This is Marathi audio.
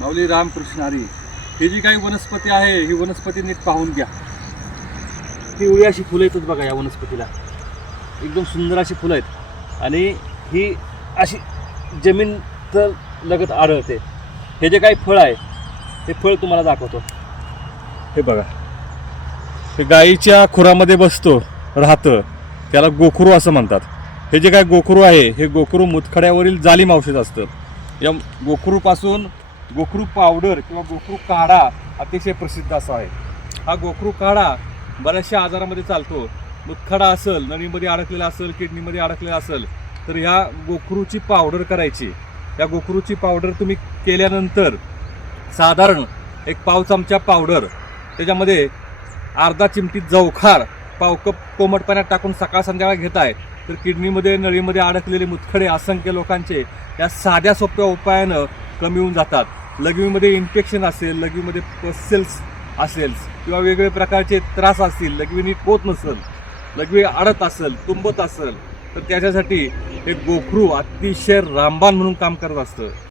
माऊली रामकृष्ण हरी ही जी काही वनस्पती आहे ही वनस्पती नीट पाहून घ्या. पिवळी अशी फुलं येतात बघा या वनस्पतीला. एकदम सुंदर अशी फुलं आहेत. आणि ही अशी जमीन तर लगत आढळते. हे जे काही फळ आहे हे फळ तुम्हाला दाखवतो. हे बघा. हे गाईच्या खुरामध्ये बसतो राहतं. त्याला गोखरू असं म्हणतात. हे जे काय गोखरू आहे हे गोखरू मुतखड्यावरील जालीम औषध असतं. या गोखरूपासून गोखरू पावडर किंवा गोखरू काढा अतिशय प्रसिद्ध असा आहे. हा गोखरू काढा बऱ्याचशा आजारामध्ये चालतो. मुतखडा असेल नळीमध्ये अडकलेला असेल किडनीमध्ये अडकलेला असेल तर ह्या गोखरूची पावडर करायची. या गोखरूची पावडर तुम्ही केल्यानंतर साधारण एक पाव चमचा पावडर त्याच्यामध्ये अर्धा चिमटी जवखार पाव कप कोमट पाण्यात टाकून सकाळ संध्याकाळ घेत आहे तर किडनीमध्ये नळीमध्ये अडकलेले मुतखडे असंख्य लोकांचे या साध्या सोप्या उपायानं कमी होऊन जातात. लघवीमध्ये इन्फेक्शन असेल लघवीमध्ये पसेल्स असेल किंवा वेगवेगळे प्रकारचे त्रास असतील लघवी नीट होत नसेल लघवी अडत असेल तुंबत असेल तर त्याच्यासाठी हे गोखरू अतिशय रामबाण म्हणून काम करत असतं.